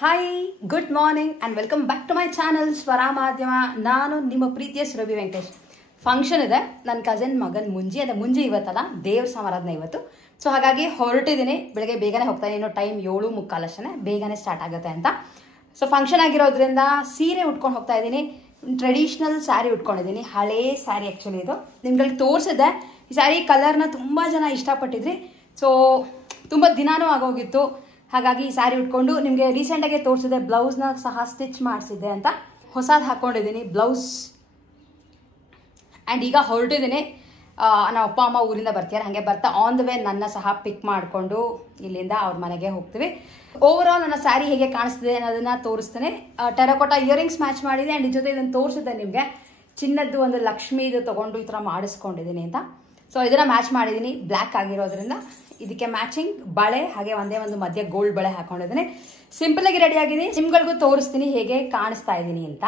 Hi, good morning and welcome back to my channel Swara Madhyama. ನಾನು ನಿಮ್ಮ ಪ್ರೀತಿಯ ಸುರಭಿ ವೆಂಕಟೇಶ್. ಫಂಕ್ಷನ್ ಇದೆ, ನನ್ನ ಕಸಿನ್ ಮಗನ ಮುಂಜಿ. ಅದೇ ಮುಂಜಿ ಇವತ್ತಲ್ಲ, ದೇವ್ರ ಸಮಾರಾಧನೆ ಇವತ್ತು. ಸೊ ಹಾಗಾಗಿ ಹೊರಟಿದ್ದೀನಿ. ಬೆಳಗ್ಗೆ ಬೇಗನೆ ಹೋಗ್ತಾ ಇದ್ದೀನಿ. ಟೈಮ್ 7:45 ಅಷ್ಟೇ, ಬೇಗನೆ ಸ್ಟಾರ್ಟ್ ಆಗುತ್ತೆ ಅಂತ. ಸೊ ಫಂಕ್ಷನ್ ಆಗಿರೋದ್ರಿಂದ ಸೀರೆ ಉಟ್ಕೊಂಡು ಹೋಗ್ತಾ ಇದ್ದೀನಿ. ಟ್ರೆಡಿಷ್ನಲ್ ಸ್ಯಾರಿ ಉಟ್ಕೊಂಡಿದ್ದೀನಿ, ಹಳೇ ಸ್ಯಾರಿ ಆ್ಯಕ್ಚುಲಿ. ಇದು ನಿಮ್ಗಳಿಗೆ ತೋರಿಸಿದೆ. ಈ ಸ್ಯಾರಿ ಕಲರ್ನ ತುಂಬ ಜನ ಇಷ್ಟಪಟ್ಟಿದ್ರಿ. ಸೊ ತುಂಬ ದಿನಾನೂ ಆಗೋಗಿತ್ತು. ಹಾಗಾಗಿ ಈ ಸ್ಯಾರಿ ಉಟ್ಕೊಂಡು ನಿಮಗೆ ರೀಸೆಂಟಾಗೆ ತೋರಿಸಿದೆ. ಬ್ಲೌಸ್ನ ಸಹ ಸ್ಟಿಚ್ ಮಾಡಿಸಿದ್ದೆ ಅಂತ ಹೊಸದು ಹಾಕ್ಕೊಂಡಿದ್ದೀನಿ ಬ್ಲೌಸ್. ಆ್ಯಂಡ್ ಈಗ ಹೊರಟಿದ್ದೀನಿ. ನಮ್ಮ ಅಪ್ಪ ಅಮ್ಮ ಊರಿಂದ ಬರ್ತಾರೆ. ಹಾಗೆ ಬರ್ತಾ ಆನ್ ದ ವೇ ನನ್ನ ಸಹ ಪಿಕ್ ಮಾಡಿಕೊಂಡು ಇಲ್ಲಿಂದ ಅವ್ರ ಮನೆಗೆ ಹೋಗ್ತೀವಿ. ಓವರ್ ಆಲ್ ನನ್ನ ಸ್ಯಾರಿ ಹೇಗೆ ಕಾಣಿಸ್ತಿದೆ ಅನ್ನೋದನ್ನ ತೋರಿಸ್ತೇನೆ. ಟೆರಕೋಟಾ ಇಯರಿಂಗ್ಸ್ ಮ್ಯಾಚ್ ಮಾಡಿದೆ. ಆ್ಯಂಡ್ ಈ ಜೊತೆ ಇದನ್ನು ತೋರಿಸಿದ್ದೆ ನಿಮಗೆ. ಚಿನ್ನದ್ದು ಒಂದು ಲಕ್ಷ್ಮೀದು ತೊಗೊಂಡು ಈ ಥರ ಮಾಡಿಸ್ಕೊಂಡಿದ್ದೀನಿ ಅಂತ. ಸೊ ಇದನ್ನ ಮ್ಯಾಚ್ ಮಾಡಿದ್ದೀನಿ, ಬ್ಲ್ಯಾಕ್ ಆಗಿರೋದ್ರಿಂದ. ಇದಕ್ಕೆ ಮ್ಯಾಚಿಂಗ್ ಬಳೆ, ಹಾಗೆ ಒಂದೇ ಒಂದು ಮಧ್ಯ ಗೋಲ್ಡ್ ಬಳೆ ಹಾಕೊಂಡಿದ್ದೀನಿ. ಸಿಂಪಲ್ ಆಗಿ ರೆಡಿ ಆಗಿದ್ದೀನಿ. ನಿಮ್ಗಳಿಗೂ ತೋರಿಸ್ತೀನಿ ಹೇಗೆ ಕಾಣಿಸ್ತಾ ಇದ್ದೀನಿ ಅಂತ.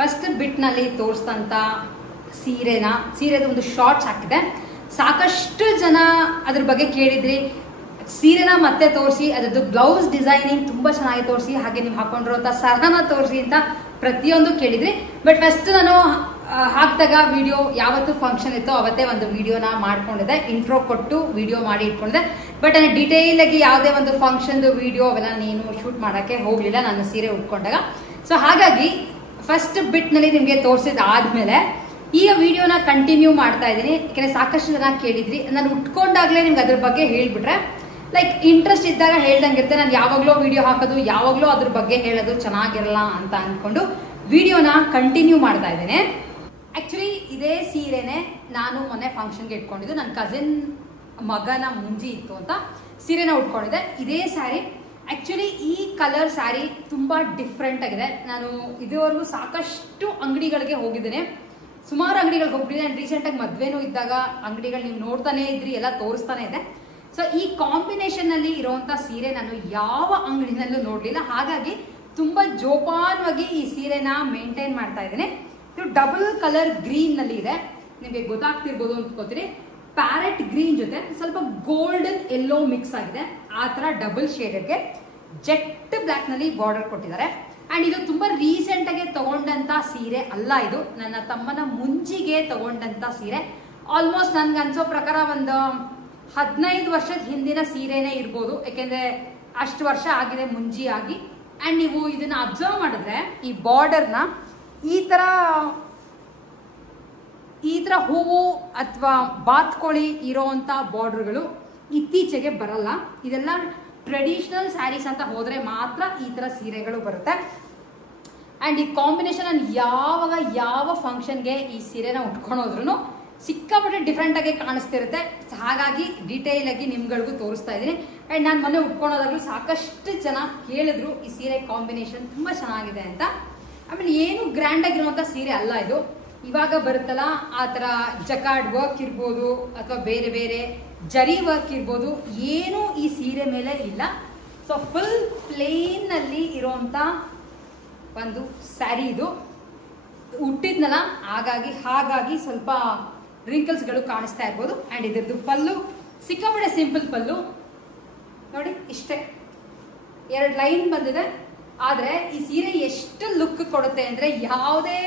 ಫಸ್ಟ್ ಬಿಟ್ ನಲ್ಲಿ ತೋರಿಸ್ತಂತ ಸೀರೆದು ಒಂದು ಶಾರ್ಟ್ಸ್ ಹಾಕಿದೆ. ಸಾಕಷ್ಟು ಜನ ಅದ್ರ ಬಗ್ಗೆ ಕೇಳಿದ್ರಿ. ಸೀರೆನ ಮತ್ತೆ ತೋರಿಸಿ, ಅದ್ರದ್ದು ಬ್ಲೌಸ್ ಡಿಸೈನಿಂಗ್ ತುಂಬಾ ಚೆನ್ನಾಗಿ ತೋರಿಸಿ, ಹಾಗೆ ನೀವು ಹಾಕೊಂಡಿರುವಂತ ಸರನ ತೋರಿಸಿ ಅಂತ ಪ್ರತಿಯೊಂದು ಕೇಳಿದ್ರಿ. ಬಟ್ ಫಸ್ಟ್ ನಾನು ಹಾಕಿದಾಗ ವಿಡಿಯೋ ಯಾವತ್ತು ಫಂಕ್ಷನ್ ಇತ್ತು ಅವತ್ತೇ ಒಂದು ವಿಡಿಯೋನ ಮಾಡ್ಕೊಂಡಿದ್ದೆ. ಇಂಟ್ರೋ ಕೊಟ್ಟು ವಿಡಿಯೋ ಮಾಡಿ ಇಟ್ಕೊಂಡಿದ್ದೆ. ಬಟ್ ನಾನು ಡೀಟೇಲ್ ಆಗಿ ಯಾವುದೇ ಒಂದು ಫಂಕ್ಷನ್ದು ವಿಡಿಯೋ ಅವೆಲ್ಲ ನೀನು ಶೂಟ್ ಮಾಡಕ್ಕೆ ಹೋಗ್ಲಿಲ್ಲ ನಾನು ಸೀರೆ ಉಟ್ಕೊಂಡಾಗ. ಸೊ ಹಾಗಾಗಿ ಫಸ್ಟ್ ಬಿಟ್ ನಲ್ಲಿ ನಿಮ್ಗೆ ತೋರಿಸಿದಾದ್ಮೇಲೆ ಈಗ ವಿಡಿಯೋನ ಕಂಟಿನ್ಯೂ ಮಾಡ್ತಾ ಇದ್ದೀನಿ. ಯಾಕಂದ್ರೆ ಸಾಕಷ್ಟು ಜನ ಕೇಳಿದ್ರಿ. ನಾನು ಉಟ್ಕೊಂಡಾಗ್ಲೇ ನಿಮ್ಗೆ ಅದ್ರ ಬಗ್ಗೆ ಹೇಳ್ಬಿಟ್ರೆ ಲೈಕ್ ಇಂಟ್ರೆಸ್ಟ್ ಇದ್ದಾಗ ಹೇಳ್ದಂಗಿರುತ್ತೆ. ನಾನು ಯಾವಾಗ್ಲೂ ವಿಡಿಯೋ ಹಾಕೋದು, ಯಾವಾಗ್ಲೂ ಅದ್ರ ಬಗ್ಗೆ ಹೇಳೋದು ಚೆನ್ನಾಗಿರಲ್ಲ ಅಂತ ಅನ್ಕೊಂಡು ವಿಡಿಯೋನ ಕಂಟಿನ್ಯೂ ಮಾಡ್ತಾ ಇದ್ದೇನೆ. ಆಕ್ಚುಲಿ ಇದೇ ಸೀರೆನೆ ನಾನು ಮೊನ್ನೆ ಫಂಕ್ಷನ್ಗೆ ಇಟ್ಕೊಂಡಿದ್ದು. ನನ್ನ ಕಸಿನ್ ಮಗನ ಮುಂಜಿ ಇತ್ತು ಅಂತ ಸೀರೆನ ಉಟ್ಕೊಂಡಿದ್ದೆ. ಇದೇ ಸ್ಯಾರಿ. ಆಕ್ಚುಲಿ ಈ ಕಲರ್ ಸ್ಯಾರಿ ತುಂಬಾ ಡಿಫ್ರೆಂಟ್ ಆಗಿದೆ. ನಾನು ಇದುವರೆಗೂ ಸಾಕಷ್ಟು ಅಂಗಡಿಗಳಿಗೆ ಹೋಗಿದ್ದೇನೆ, ಸುಮಾರು ಅಂಗಡಿಗಳಿಗೆ ಹೋಗ್ಬಿಟ್ಟಿದೆ. ರೀಸೆಂಟ್ ಆಗಿ ಮದ್ವೆನೂ ಇದ್ದಾಗ ಅಂಗಡಿಗಳು ನೀವು ನೋಡ್ತಾನೆ ಇದ್ರಿ, ಎಲ್ಲ ತೋರಿಸ್ತಾನೆ ಇದೆ. ಸೊ ಈ ಕಾಂಬಿನೇಷನ್ ನಲ್ಲಿ ಇರುವಂತ ಸೀರೆ ನಾನು ಯಾವ ಅಂಗಡಿನಲ್ಲೂ ನೋಡ್ಲಿಲ್ಲ. ಹಾಗಾಗಿ ತುಂಬಾ ಜೋಪಾನವಾಗಿ ಈ ಸೀರೆನ ಮೇಂಟೈನ್ ಮಾಡ್ತಾ ಇದ್ದೇನೆ. ಇದು ಡಬಲ್ ಕಲರ್ ಗ್ರೀನ್ ನಲ್ಲಿ ಇದೆ, ನಿಮಗೆ ಗೊತ್ತಾಗ್ತಿರ್ಬೋದು ಅನ್ಕೋತೀರಿ. ಪ್ಯಾರೆಟ್ ಗ್ರೀನ್ ಜೊತೆ ಸ್ವಲ್ಪ ಗೋಲ್ಡನ್ ಯೆಲ್ಲೋ ಮಿಕ್ಸ್ ಆಗಿದೆ. ಆ ತರ ಡಬಲ್ ಶೇಡೆಡ್ಗೆ ಜೆಟ್ ಬ್ಲಾಕ್ ನಲ್ಲಿ ಬಾರ್ಡರ್ ಕೊಟ್ಟಿದ್ದಾರೆ. ಅಂಡ್ ಇದು ತುಂಬಾ ರೀಸೆಂಟ್ ಆಗಿ ತಗೊಂಡಂತ ಸೀರೆ ಅಲ್ಲ. ಇದು ನನ್ನ ತಮ್ಮನ ಮುಂಜಿಗೆ ತಗೊಂಡಂತ ಸೀರೆ. ಆಲ್ಮೋಸ್ಟ್ ನನ್ಗೆ ಅನ್ಸೋ ಪ್ರಕಾರ ಒಂದು 15 ವರ್ಷದ ಹಿಂದಿನ ಸೀರೆನೇ ಇರ್ಬೋದು. ಯಾಕೆಂದ್ರೆ ಅಷ್ಟು ವರ್ಷ ಆಗಿದೆ ಮುಂಜಿ ಆಗಿ. ಅಂಡ್ ನೀವು ಇದನ್ನ ಅಬ್ಸರ್ವ್ ಮಾಡಿದ್ರೆ ಈ ಬಾರ್ಡರ್ನ ಈ ತರ ಹೂವು ಅಥವಾ ಬಾತ್ಕೋಳಿ ಇರೋಂತ ಬಾರ್ಡರ್ಗಳು ಇತ್ತೀಚೆಗೆ ಬರಲ್ಲ. ಇದೆಲ್ಲ ಟ್ರೆಡಿಷನಲ್ ಸ್ಯಾರೀಸ್ ಅಂತ ಹೋದ್ರೆ ಮಾತ್ರ ಈ ತರ ಸೀರೆಗಳು ಬರುತ್ತೆ. ಅಂಡ್ ಈ ಕಾಂಬಿನೇಷನ್ ನಾನು ಯಾವ ಫಂಕ್ಷನ್ಗೆ ಈ ಸೀರೆನ ಉಟ್ಕೊಂಡೋದ್ರು ಸಿಕ್ಕಾಪಟ್ಟೆ ಡಿಫ್ರೆಂಟ್ ಆಗಿ ಕಾಣಿಸ್ತಿರುತ್ತೆ. ಹಾಗಾಗಿ ಡೀಟೇಲ್ ಆಗಿ ನಿಮ್ಗಳಿಗೂ ತೋರಿಸ್ತಾ ಇದ್ದೀನಿ. ಅಂಡ್ ನಾನು ಮೊನ್ನೆ ಉಟ್ಕೊಳ್ಳೋದಾಗ್ಲೂ ಸಾಕಷ್ಟು ಜನ ಕೇಳಿದ್ರು ಈ ಸೀರೆ ಕಾಂಬಿನೇಷನ್ ತುಂಬಾ ಚೆನ್ನಾಗಿದೆ ಅಂತ. ಆಮೇಲೆ ಏನು ಗ್ರ್ಯಾಂಡ್ ಆಗಿರುವಂತ ಸೀರೆ ಅಲ್ಲ ಇದು. ಇವಾಗ ಬರುತ್ತಲ್ಲ ಆ ತರ ಜಕಾರ್ಡ್ ವರ್ಕ್ ಇರ್ಬೋದು ಅಥವಾ ಬೇರೆ ಬೇರೆ ಜರಿ ವರ್ಕ್ ಇರ್ಬೋದು, ಏನು ಈ ಸೀರೆ ಮೇಲೆ ಇಲ್ಲ. ಸೊ ಫುಲ್ ಪ್ಲೇನ್ ನಲ್ಲಿ ಇರುವಂತ ಒಂದು ಸ್ಯಾರಿ ಇದು. ಹುಟ್ಟಿದ್ನಲ್ಲ ಹಾಗಾಗಿ ಸ್ವಲ್ಪ ರಿಂಕಲ್ಸ್ ಗಳು ಕಾಣಿಸ್ತಾ ಇರ್ಬೋದು. ಅಂಡ್ ಇದ್ರದ್ದು ಪಲ್ಲು ಸಿಕ್ಕಾಪಟ್ಟೆ ಸಿಂಪಲ್ ಪಲ್ಲು ನೋಡಿ, ಇಷ್ಟೇ 2 ಲೈನ್ ಬಂದಿದೆ. ಆದ್ರೆ ಈ ಸೀರೆ ಎಷ್ಟು ಲುಕ್ ಕೊಡುತ್ತೆ ಅಂದ್ರೆ ಯಾವುದೇ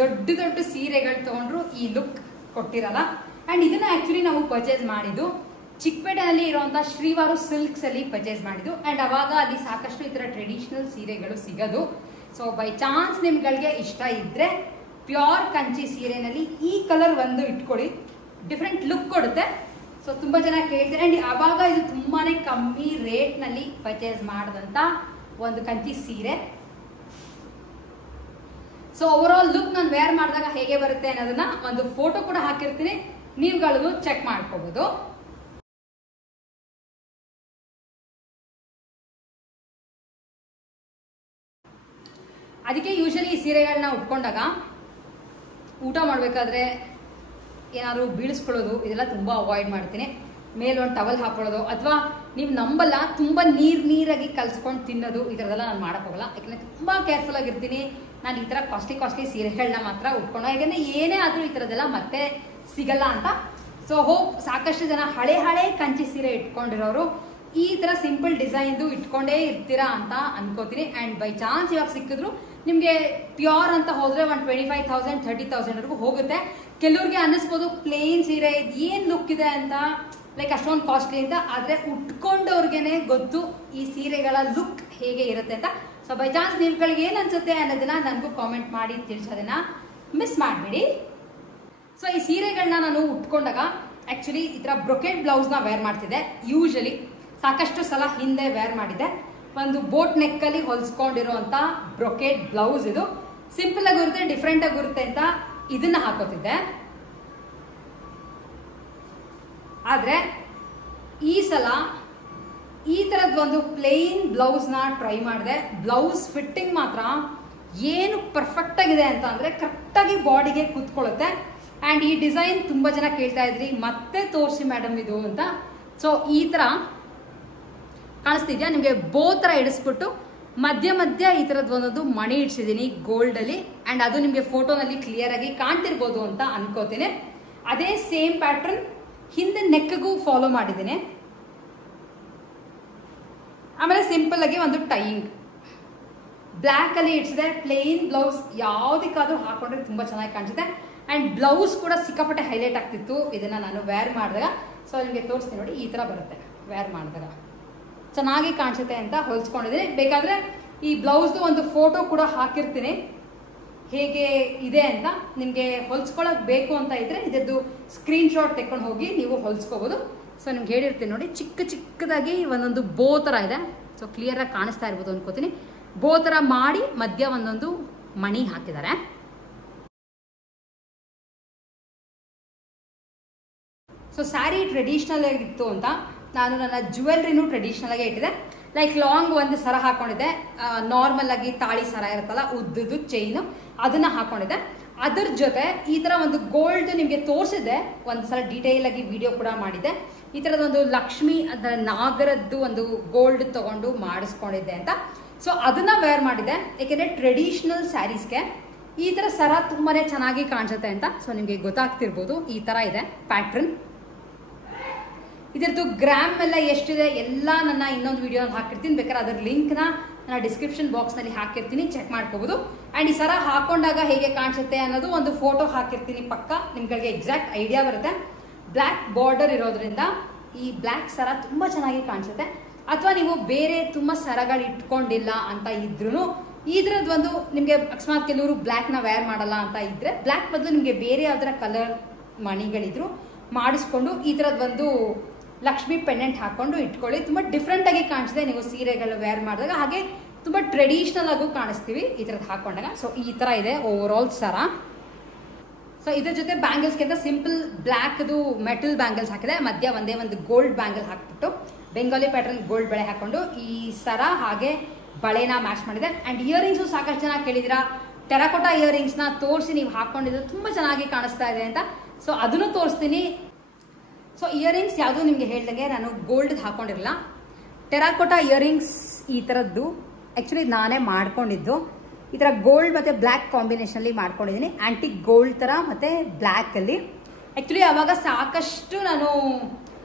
ದೊಡ್ಡ ಸೀರೆಗಳು ತಗೊಂಡ್ರು ಈ ಲುಕ್ ಕೊಟ್ಟಿರಲ್ಲ. ಅಂಡ್ ಇದನ್ನ ಆಕ್ಚುಲಿ ನಾವು ಪರ್ಚೇಸ್ ಮಾಡಿದ್ದು ಚಿಕ್ಕಪೇಟೆನಲ್ಲಿ ಇರುವಂತ ಶ್ರೀವಾರು ಸಿಲ್ಕ್ಸ್ ಅಲ್ಲಿ ಪರ್ಚೇಸ್ ಮಾಡಿದ್ದು. ಅಂಡ್ ಅವಾಗ ಅಲ್ಲಿ ಸಾಕಷ್ಟು ಈ ತರ ಟ್ರೆಡಿಷನಲ್ ಸೀರೆಗಳು ಸಿಗೋದು. ಸೊ ಬೈ ಚಾನ್ಸ್ ನಿಮ್ಗಳಿಗೆ ಇಷ್ಟ ಇದ್ರೆ ಪ್ಯೂರ್ ಕಂಚಿ ಸೀರೆನಲ್ಲಿ ಈ ಕಲರ್ ಒಂದು ಇಟ್ಕೊಳ್ಳಿ, ಡಿಫ್ರೆಂಟ್ ಲುಕ್ ಕೊಡುತ್ತೆ. ಸೊ ತುಂಬಾ ಜನ ಕೇಳ್ತಾರೆ. ಅಂಡ್ ಅವಾಗ ಇದು ತುಂಬಾನೇ ಕಮ್ಮಿ ರೇಟ್ ನಲ್ಲಿ ಪರ್ಚೇಸ್ ಮಾಡಿದಂತ ಒಂದು ಕಂಚಿ ಸೀರೆ. ಸೊ ಓವರ್ ಆಲ್ ಲುಕ್ ನಾನು ವೇರ್ ಮಾಡಿದಾಗ ಹೇಗೆ ಬರುತ್ತೆ ಅನ್ನೋದನ್ನ ಒಂದು ಫೋಟೋ ಕೂಡ ಹಾಕಿರ್ತೀನಿ, ನೀವುಗಳು ಚೆಕ್ ಮಾಡ್ಕೋಬಹುದು. ಅದಕ್ಕೆ ಯೂಶಲಿ ಈ ಸೀರೆಗಳನ್ನ ಉಟ್ಕೊಂಡಾಗ ಊಟ ಮಾಡಬೇಕಾದ್ರೆ ಏನಾದರೂ ಬೀಳಿಸ್ಕೊಳ್ಳೋದು ಇದೆಲ್ಲ ತುಂಬ ಅವಾಯ್ಡ್ ಮಾಡ್ತೀನಿ. ಮೇಲೊಂದು ಟವಲ್ ಹಾಕೊಳ್ಳೋದು, ಅಥವಾ ನೀವು ನಂಬಲ್ಲ ತುಂಬಾ ನೀರಾಗಿ ಕಲ್ಸ್ಕೊಂಡು ತಿನ್ನೋದು, ಈ ಥರದೆಲ್ಲ ನಾನು ಮಾಡಕ್ ಹೋಗಲ್ಲ. ಯಾಕಂದ್ರೆ ತುಂಬಾ ಕೇರ್ಫುಲ್ ಆಗಿರ್ತೀನಿ. ನಾನು ಈ ತರ ಕಾಸ್ಟ್ಲಿ ಸೀರೆಗಳನ್ನ ಮಾತ್ರ ಉಟ್ಕೊಂಡು, ಯಾಕಂದ್ರೆ ಏನೇ ಆದ್ರೂ ಈ ಥರದ್ದೆಲ್ಲ ಮತ್ತೆ ಸಿಗಲ್ಲ ಅಂತ. ಸೊ ಹೋಪ್ ಸಾಕಷ್ಟು ಜನ ಹಳೆ ಕಂಚಿ ಸೀರೆ ಇಟ್ಕೊಂಡಿರೋರು ಈ ತರ ಸಿಂಪಲ್ ಡಿಸೈನ್ದು ಇಟ್ಕೊಂಡೇ ಇರ್ತೀರಾ ಅಂತ ಅನ್ಕೋತೀನಿ. ಅಂಡ್ ಬೈ ಚಾನ್ಸ್ ಇವಾಗ ಸಿಕ್ಕಿದ್ರು ನಿಮ್ಗೆ ಪ್ಯೂರ್ ಅಂತ ಹೋದ್ರೆ ಒಂದು 25,000 30,000 ವರೆಗೂ ಹೋಗುತ್ತೆ. ಕೆಲವ್ರಿಗೆ ಅನ್ನಿಸ್ಬೋದು ಪ್ಲೇನ್ ಸೀರೆ ಏನ್ ಲುಕ್ ಇದೆ ಅಂತ, ಲೈಕ್ ಅಷ್ಟೊಂದು ಕಾಸ್ಟ್ಲಿ ಅಂತ. ಆದ್ರೆ ಉಟ್ಕೊಂಡವ್ರಿಗೆನೆ ಗೊತ್ತು ಈ ಸೀರೆಗಳ ಲುಕ್ ಹೇಗೆ ಇರುತ್ತೆ ಅಂತ. ಸೊ ಬೈ ಚಾನ್ಸ್ ನೀವುಗಳಿಗೆ ಏನ್ ಅನ್ಸುತ್ತೆ ಅನ್ನೋದನ್ನ ನನಗೂ ಕಾಮೆಂಟ್ ಮಾಡಿ ತಿಳಿಸೋದನ್ನ ಮಿಸ್ ಮಾಡಬೇಡಿ. ಸೊ ಈ ಸೀರೆಗಳನ್ನ ನಾನು ಉಟ್ಕೊಂಡಾಗ ಆಕ್ಚುಲಿ ಈ ತರ ಬ್ರೊಕೆಟ್ ಬ್ಲೌಸ್ ನ ವೇರ್ ಮಾಡ್ತಿದ್ದೆ. ಯೂಶಲಿ ಸಾಕಷ್ಟು ಸಲ ಹಿಂದೆ ವೇರ್ ಮಾಡಿದ್ದೆ. ಒಂದು ಬೋಟ್ ನೆಕ್ ಅಲ್ಲಿ ಹೊಲ್ಸ್ಕೊಂಡಿರುವಂತ ಬ್ರೊಕೆಟ್ ಬ್ಲೌಸ್. ಇದು ಸಿಂಪಲ್ ಆಗಿರುತ್ತೆ, ಡಿಫ್ರೆಂಟ್ ಆಗಿರುತ್ತೆ ಅಂತ ಇದನ್ನ ಹಾಕೋತಿದ್ದೆ. ಆದ್ರೆ ಈ ಸಲ ಈ ತರದ್ ಒಂದು ಪ್ಲೇನ್ ಬ್ಲೌಸ್ ನ ಟ್ರೈ ಮಾಡಿದೆ. ಬ್ಲೌಸ್ ಫಿಟ್ಟಿಂಗ್ ಮಾತ್ರ ಏನು ಪರ್ಫೆಕ್ಟ್ ಆಗಿದೆ ಅಂತ ಅಂದ್ರೆ ಕರೆಕ್ಟ್ ಆಗಿ ಬಾಡಿಗೆ ಕೂತ್ಕೊಳ್ಳುತ್ತೆ. ಅಂಡ್ ಈ ಡಿಸೈನ್ ತುಂಬಾ ಜನ ಕೇಳ್ತಾ ಇದ್ರಿ ಮತ್ತೆ ತೋರಿಸಿ ಮೇಡಮ್ ಇದು ಅಂತ. ಸೊ ಈ ತರ ಕಾಣಿಸ್ತಿದ್ಯಾ ನಿಮ್ಗೆ, ಬೋ ತರ ಇಡಿಸ್ಬಿಟ್ಟು ಮಧ್ಯ ಈ ತರದ್ ಒಂದೊಂದು ಮಣಿ ಇಡ್ಸಿದೀನಿ ಗೋಲ್ಡ್ ಅಲ್ಲಿ. ಅಂಡ್ ಅದು ನಿಮ್ಗೆ ಫೋಟೋನಲ್ಲಿ ಕ್ಲಿಯರ್ ಆಗಿ ಕಾಣ್ತಿರ್ಬೋದು ಅಂತ ಅನ್ಕೋತೀನಿ. ಅದೇ ಸೇಮ್ ಪ್ಯಾಟರ್ನ್ ಹಿಂದೆ ನೆಕ್ಗೂ ಫಾಲೋ ಮಾಡಿದ್ದೀನಿ. ಆಮೇಲೆ ಸಿಂಪಲ್ ಆಗಿ ಒಂದು ಟೈಯಿಂಗ್ ಬ್ಲ್ಯಾಕ್ ಅಲ್ಲಿ ಇಡ್ಸಿದೆ. ಪ್ಲೇನ್ ಬ್ಲೌಸ್ ಯಾವ್ದಕ್ಕಾದ್ರೂ ಹಾಕೊಂಡ್ರೆ ತುಂಬಾ ಚೆನ್ನಾಗಿ ಕಾಣಿಸುತ್ತೆ. ಅಂಡ್ ಬ್ಲೌಸ್ ಕೂಡ ಸಿಕ್ಕಾಪಟ್ಟೆ ಹೈಲೈಟ್ ಆಗ್ತಿತ್ತು ಇದನ್ನ ನಾನು ವೇರ್ ಮಾಡಿದಾಗ. ಸೊ ನಿಮಗೆ ತೋರಿಸ್ತೀನಿ ನೋಡಿ, ಈ ತರ ಬರುತ್ತೆ ವೇರ್ ಮಾಡಿದಾಗ, ಚೆನ್ನಾಗಿ ಕಾಣಿಸುತ್ತೆ ಅಂತ ಹೊಲ್ಸ್ಕೊಂಡಿದ್ದೀನಿ. ಬೇಕಾದ್ರೆ ಈ ಬ್ಲೌಸ್ದು ಒಂದು ಫೋಟೋ ಕೂಡ ಹಾಕಿರ್ತೀನಿ ಹೇಗೆ ಇದೆ ಅಂತ. ನಿಮ್ಗೆ ಹೊಲ್ಸ್ಕೊಳಕ್ ಬೇಕು ಅಂತ ಇದ್ರೆ ಇದದ್ದು ಸ್ಕ್ರೀನ್ ಶಾಟ್ ತೆಕ್ಕೊಂಡು ಹೋಗಿ ನೀವು ಹೊಲ್ಸ್ಕೋಬಹುದು. ಸೊ ನಿಮ್ಗೆ ಹೇಳಿರ್ತೀನಿ ನೋಡಿ, ಚಿಕ್ಕದಾಗಿ ಒಂದೊಂದು ಬೋ ತರ ಇದೆ. ಸೊ ಕ್ಲಿಯರ್ ಆಗಿ ಕಾಣಿಸ್ತಾ ಇರ್ಬೋದು ಅನ್ಕೋತೀನಿ. ಬೋ ತರ ಮಾಡಿ ಮಧ್ಯ ಒಂದೊಂದು ಮಣಿ ಹಾಕಿದ್ದಾರೆ. ಸೊ ಸ್ಯಾರಿ ಟ್ರೆಡಿಷನಲ್ ಆಗಿತ್ತು ಅಂತ ನಾನು ನನ್ನ ಜ್ಯುವೆಲ್ರಿನೂ ಟ್ರೆಡಿಷನಲ್ ಆಗಿ ಇಟ್ಟಿದೆ. ಲೈಕ್ ಲಾಂಗ್ ಒಂದು ಸರ ಹಾಕೊಂಡಿದ್ದೆ, ನಾರ್ಮಲ್ ಆಗಿ ತಾಳಿ ಸರ ಇರುತ್ತಲ್ಲ ಉದ್ದದ್ದು ಚೈನ್, ಅದನ್ನ ಹಾಕೊಂಡಿದ್ದೆ. ಅದರ ಜೊತೆ ಈ ತರ ಒಂದು ಗೋಲ್ಡ್ ನಿಮ್ಗೆ ತೋರಿಸಿದ್ದೆ ಒಂದ್ಸಲ ಡೀಟೇಲ್ ಆಗಿ ವಿಡಿಯೋ ಕೂಡ ಮಾಡಿದ್ದೆ. ಈ ತರದ ಒಂದು ಲಕ್ಷ್ಮಿ ಅದರ ನಾಗರದ್ದು ಒಂದು ಗೋಲ್ಡ್ ತಗೊಂಡು ಮಾಡಿಸ್ಕೊಂಡಿದ್ದೆ ಅಂತ. ಸೊ ಅದನ್ನ ವೇರ್ ಮಾಡಿದ್ದೆ, ಯಾಕೆಂದ್ರೆ ಟ್ರೆಡಿಷನಲ್ ಸ್ಯಾರೀಸ್ಗೆ ಈ ತರ ಸರ ತುಂಬಾನೇ ಚೆನ್ನಾಗಿ ಕಾಣಿಸುತ್ತೆ ಅಂತ. ಸೊ ನಿಮ್ಗೆ ಗೊತ್ತಾಗ್ತಿರ್ಬೋದು, ಈ ತರ ಇದೆ ಪ್ಯಾಟ್ರನ್. ಇದರದ್ದು ಗ್ರಾಮ್ ಎಲ್ಲ ಎಷ್ಟಿದೆ ಎಲ್ಲ ನನ್ನ ಇನ್ನೊಂದು ವಿಡಿಯೋ ಹಾಕಿರ್ತೀನಿ. ಬೇಕಾದ್ರೆ ಅದರ ಲಿಂಕ್ ನನ್ನ ಡಿಸ್ಕ್ರಿಪ್ಷನ್ ಬಾಕ್ಸ್ ನಲ್ಲಿ ಹಾಕಿರ್ತೀನಿ, ಚೆಕ್ ಮಾಡ್ಕೋಬಹುದು. ಅಂಡ್ ಈ ಸರ ಹಾಕೊಂಡಾಗ ಹೇಗೆ ಕಾಣಿಸುತ್ತೆ ಅನ್ನೋದು ಒಂದು ಫೋಟೋ ಹಾಕಿರ್ತೀನಿ ಪಕ್ಕ, ನಿಮ್ಗಳಿಗೆ ಎಕ್ಸಾಕ್ಟ್ ಐಡಿಯಾ ಬರುತ್ತೆ. ಬ್ಲ್ಯಾಕ್ ಬಾರ್ಡರ್ ಇರೋದ್ರಿಂದ ಈ ಬ್ಲ್ಯಾಕ್ ಸರ ತುಂಬಾ ಚೆನ್ನಾಗಿ ಕಾಣಿಸುತ್ತೆ. ಅಥವಾ ನೀವು ಬೇರೆ ತುಂಬಾ ಸರಗಳು ಇಟ್ಕೊಂಡಿಲ್ಲ ಅಂತ ಇದ್ರು ಇದ್ರದ್ದು ಒಂದು ನಿಮ್ಗೆ ಅಕಸ್ಮಾತ್ ಕೆಲವರು ಬ್ಲ್ಯಾಕ್ ನ ವೇರ್ ಮಾಡಲ್ಲ ಅಂತ ಇದ್ರೆ ಬ್ಲ್ಯಾಕ್ ಬದಲು ನಿಮ್ಗೆ ಬೇರೆ ಯಾವ್ದಾರ ಕಲರ್ ಮಣಿಗಳಿದ್ರು ಮಾಡಿಸ್ಕೊಂಡು ಈ ತರದ್ ಒಂದು ಲಕ್ಷ್ಮಿ ಪೆಂಡೆಂಟ್ ಹಾಕೊಂಡು ಇಟ್ಕೊಳ್ಳಿ. ತುಂಬಾ ಡಿಫ್ರೆಂಟ್ ಆಗಿ ಕಾಣಿಸುತ್ತೆ ನೀವು ಸೀರೆಗಳು ವೇರ್ ಮಾಡಿದಾಗ. ಹಾಗೆ ತುಂಬಾ ಟ್ರೆಡಿಷನಲ್ ಆಗು ಕಾಣಿಸ್ತೀವಿ ಈ ತರದ್ ಹಾಕೊಂಡಾಗ. ಸೊ ಈ ತರ ಇದೆ ಓವರ್ ಆಲ್ ಸರ. ಸೊ ಇದ್ರ ಜೊತೆ ಬ್ಯಾಂಗಲ್ಸ್ಗೆ ಅಂತ ಸಿಂಪಲ್ ಬ್ಲ್ಯಾಕ್ ಮೆಟಲ್ ಬ್ಯಾಂಗಲ್ಸ್ ಹಾಕಿದೆ. ಮಧ್ಯ ಒಂದೇ ಒಂದು ಗೋಲ್ಡ್ ಬ್ಯಾಂಗಲ್ ಹಾಕ್ಬಿಟ್ಟು ಬೆಂಗಾಲಿ ಪ್ಯಾಟರ್ನ್ ಗೋಲ್ಡ್ ಬಳೆ ಹಾಕೊಂಡು ಈ ಸರ ಹಾಗೆ ಬಳೆನ ಮ್ಯಾಚ್ ಮಾಡಿದೆ. ಅಂಡ್ ಇಯರಿಂಗ್ಸು ಸಾಕಷ್ಟು ಜನ ಕೇಳಿದಿರಾ, ಟೆರಾಕೋಟಾ ಇಯರಿಂಗ್ಸ್ ನ ತೋರಿಸಿ ನೀವು ಹಾಕೊಂಡಿದ್ದು ತುಂಬಾ ಚೆನ್ನಾಗಿ ಕಾಣಿಸ್ತಾ ಇದೆ ಅಂತ. ಸೊ ಅದನ್ನು ತೋರಿಸ್ತೀನಿ. ಸೊ ಇಯರಿಂಗ್ಸ್ ಯಾವುದು ನಿಮ್ಗೆ ಹೇಳ್ದಂಗೆ ನಾನು ಗೋಲ್ಡ್ ಹಾಕೊಂಡಿರಲ್ಲ. ಟೆರಾಕೋಟಾ ಇಯರಿಂಗ್ಸ್ ಈ ತರದ್ದು ಆಕ್ಚುಲಿ ನಾನೇ ಮಾಡ್ಕೊಂಡಿದ್ದು. ಈ ತರ ಗೋಲ್ಡ್ ಮತ್ತೆ ಬ್ಲ್ಯಾಕ್ ಕಾಂಬಿನೇಷನ್ ಅಲ್ಲಿ ಮಾಡ್ಕೊಂಡಿದ್ದೀನಿ. ಆಂಟಿಕ್ ಗೋಲ್ಡ್ ತರ ಮತ್ತೆ ಬ್ಲ್ಯಾಕ್ ಅಲ್ಲಿ. ಆಕ್ಚುಲಿ ಅವಾಗ ಸಾಕಷ್ಟು ನಾನು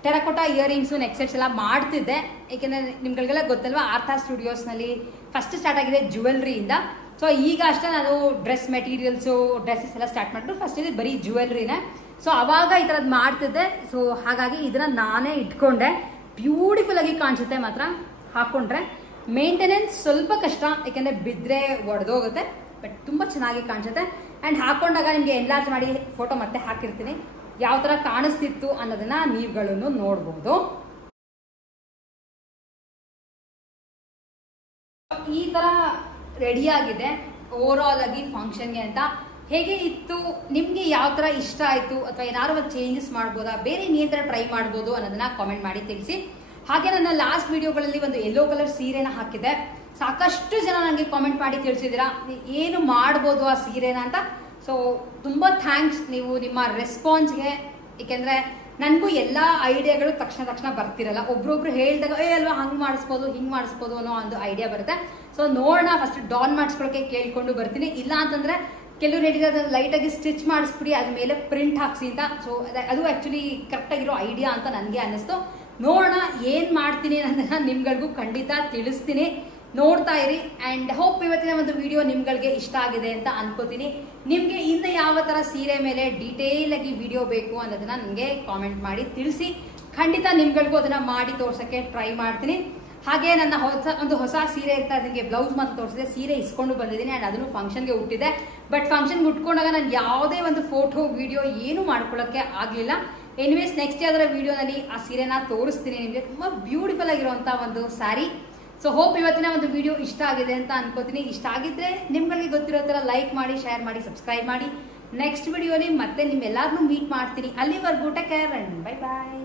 ಟೆರಾಕೋಟಾ ಇಯರಿಂಗ್ಸ್ ನೆಕ್ಸೆಟ್ಸ್ ಎಲ್ಲ ಮಾಡ್ತಿದ್ದೆ. ಯಾಕೆಂದ್ರೆ ನಿಮ್ಗಳಿಗೆಲ್ಲ ಗೊತ್ತಲ್ವಾ, ಆರ್ಥಾ ಸ್ಟುಡಿಯೋಸ್ ನಲ್ಲಿ ಫಸ್ಟ್ ಸ್ಟಾರ್ಟ್ ಆಗಿದೆ ಜ್ಯುವೆಲ್ರಿಯಿಂದ. ಸೊ ಈಗ ಅಷ್ಟೇ ನಾನು ಡ್ರೆಸ್ ಮೆಟೀರಿಯಲ್ಸ್ ಡ್ರೆಸ್ಸಸ್ ಎಲ್ಲ ಸ್ಟಾರ್ಟ್ ಮಾಡಿದ್ರು. ಫಸ್ಟ್ ಇದು ಬರೀ ಜ್ಯುವೆಲ್ರಿನೇ. ಸೊ ಅವಾಗ ಈ ತರದ್ ಮಾಡ್ತಿದ್ದೆ. ಸೊ ಹಾಗಾಗಿ ಇದನ್ನ ನಾನೇ ಇಟ್ಕೊಂಡೆ. ಬ್ಯೂಟಿಫುಲ್ ಆಗಿ ಕಾಣಿಸುತ್ತೆ ಮಾತ್ರ ಹಾಕೊಂಡ್ರೆ. ಮೇಂಟೆನೆನ್ಸ್ ಸ್ವಲ್ಪ ಕಷ್ಟ, ಯಾಕಂದ್ರೆ ಬಿದ್ರೆ ಒಡೆದೋಗುತ್ತೆ, ಬಟ್ ತುಂಬಾ ಚೆನ್ನಾಗಿ ಕಾಣಿಸುತ್ತೆ. ಅಂಡ್ ಹಾಕೊಂಡಾಗ ನಿಮ್ಗೆ ಎನ್ಲಾರ್ಜ್ ಮಾಡಿ ಫೋಟೋ ಮತ್ತೆ ಹಾಕಿರ್ತೀನಿ, ಯಾವ ತರ ಕಾಣಿಸ್ತಿತ್ತು ಅನ್ನೋದನ್ನ ನೀವುಗಳನ್ನು ನೋಡಬಹುದು. ಈ ತರ ರೆಡಿ ಆಗಿದೆ ಓವರ್ ಆಲ್ ಆಗಿ ಫಂಕ್ಷನ್ಗೆ ಅಂತ. ಹೇಗೆ ಇತ್ತು, ನಿಮ್ಗೆ ಯಾವ ತರ ಇಷ್ಟ ಆಯ್ತು, ಅಥವಾ ಏನಾದ್ರು ಒಂದು ಚೇಂಜಸ್ ಮಾಡ್ಬೋದಾ, ಬೇರೆ ಇನ್ನೇನ್ ತರ ಟ್ರೈ ಮಾಡ್ಬೋದು ಅನ್ನೋದನ್ನ ಕಾಮೆಂಟ್ ಮಾಡಿ ತಿಳಿಸಿ. ಹಾಗೆ ನನ್ನ ಲಾಸ್ಟ್ ವಿಡಿಯೋಗಳಲ್ಲಿ ಒಂದು ಯೆಲ್ಲೋ ಕಲರ್ ಸೀರೆನ ಹಾಕಿದೆ. ಸಾಕಷ್ಟು ಜನ ನನಗೆ ಕಾಮೆಂಟ್ ಮಾಡಿ ತಿಳಿಸಿದ್ದೀರಾ ಏನು ಮಾಡ್ಬೋದು ಆ ಸೀರೆನ ಅಂತ. ಸೊ ತುಂಬಾ ಥ್ಯಾಂಕ್ಸ್ ನೀವು ನಿಮ್ಮ ರೆಸ್ಪಾನ್ಸ್ಗೆ. ಏಕೆಂದ್ರೆ ನನಗೂ ಎಲ್ಲ ಐಡಿಯಾಗಳು ತಕ್ಷಣ ಬರ್ತಿರಲ್ಲ. ಒಬ್ರೊಬ್ರು ಹೇಳಿದಾಗ ಅಲ್ವಾ ಹಂಗೆ ಮಾಡಿಸ್ಬೋದು ಹಿಂಗೆ ಮಾಡಿಸ್ಬೋದು ಅನ್ನೋ ಒಂದು ಐಡಿಯಾ ಬರುತ್ತೆ. ಸೊ ನೋಡೋಣ, ಫಸ್ಟ್ ಡಾನ್ ಮಾಡಿಸ್ಕೊಳಕ್ಕೆ ಕೇಳ್ಕೊಂಡು ಬರ್ತೀನಿ. ಇಲ್ಲ ಅಂತಂದ್ರೆ ಕೆಲವ್ರು ಹೇಳಿದ್ರೆ ಅದನ್ನ ಲೈಟಾಗಿ ಸ್ಟಿಚ್ ಮಾಡಿಸ್ಬಿಡಿ, ಅದ್ಮೇಲೆ ಪ್ರಿಂಟ್ ಹಾಕ್ಸಿ ಅಂತ. ಸೊ ಅದು ಆ್ಯಕ್ಚುಲಿ ಕರೆಕ್ಟಾಗಿರೋ ಐಡಿಯಾ ಅಂತ ನನಗೆ ಅನ್ನಿಸ್ತು. ನೋಡೋಣ ಏನು ಮಾಡ್ತೀನಿ ಅನ್ನೋದನ್ನ ನಿಮ್ಗಳಿಗೂ ಖಂಡಿತ ತಿಳಿಸ್ತೀನಿ. ನೋಡ್ತಾ ಇರಿ. ಆ್ಯಂಡ್ ಹೋಪ್ ಇವತ್ತಿನ ಒಂದು ವಿಡಿಯೋ ನಿಮ್ಗಳಿಗೆ ಇಷ್ಟ ಆಗಿದೆ ಅಂತ ಅನ್ಕೋತೀನಿ. ನಿಮಗೆ ಇನ್ನು ಯಾವ ಥರ ಸೀರೆ ಮೇಲೆ ಡೀಟೇಲ್ ಆಗಿ ವಿಡಿಯೋ ಬೇಕು ಅನ್ನೋದನ್ನ ನನಗೆ ಕಾಮೆಂಟ್ ಮಾಡಿ ತಿಳಿಸಿ. ಖಂಡಿತ ನಿಮ್ಗಳಿಗೂ ಅದನ್ನ ಮಾಡಿ ತೋರ್ಸೋಕ್ಕೆ ಟ್ರೈ ಮಾಡ್ತೀನಿ. ಹಾಗೆ ನನ್ನ ಹೊಸ ಸೀರೆ ಅಂತ ಅದಕ್ಕೆ ಬ್ಲೌಸ್ ಮಾತ್ರ ತೋರಿಸಿದೆ, ಸೀರೆ ಇಸ್ಕೊಂಡು ಬಂದಿದ್ದೀನಿ. ಆ್ಯಂಡ್ ಅದನ್ನು ಫಂಕ್ಷನ್ಗೆ ಉಟ್ಟಿದೆ. ಬಟ್ ಫಂಕ್ಷನ್ಗೆ ಉಟ್ಕೊಂಡಾಗ ನಾನು ಯಾವುದೇ ಒಂದು ಫೋಟೋ ವಿಡಿಯೋ ಏನು ಮಾಡ್ಕೊಳ್ಳೋಕ್ಕೆ ಆಗಲಿಲ್ಲ. ಎನಿವೇಸ್ ನೆಕ್ಸ್ಟ್ ಯಾವ್ದಾರ ವಿಡಿಯೋನಲ್ಲಿ ಆ ಸೀರೆನ ತೋರಿಸ್ತೀನಿ ನಿಮಗೆ. ತುಂಬ ಬ್ಯೂಟಿಫುಲ್ ಆಗಿರುವಂಥ ಒಂದು ಸ್ಯಾರಿ. ಸೊ ಹೋಪ್ ಇವತ್ತಿನ ಒಂದು ವಿಡಿಯೋ ಇಷ್ಟ ಆಗಿದೆ ಅಂತ ಅನ್ಕೋತೀನಿ. ಇಷ್ಟ ಆಗಿದ್ರೆ ನಿಮ್ಗಳಿಗೆ ಗೊತ್ತಿರೋ ಥರ ಲೈಕ್ ಮಾಡಿ, ಶೇರ್ ಮಾಡಿ, ಸಬ್ಸ್ಕ್ರೈಬ್ ಮಾಡಿ. ನೆಕ್ಸ್ಟ್ ವಿಡಿಯೋಲಿ ಮತ್ತೆ ನಿಮ್ಮೆಲ್ಲರನ್ನೂ ಮೀಟ್ ಮಾಡ್ತೀನಿ. ಅಲ್ಲಿವರೆಗೂ take care and bye bye.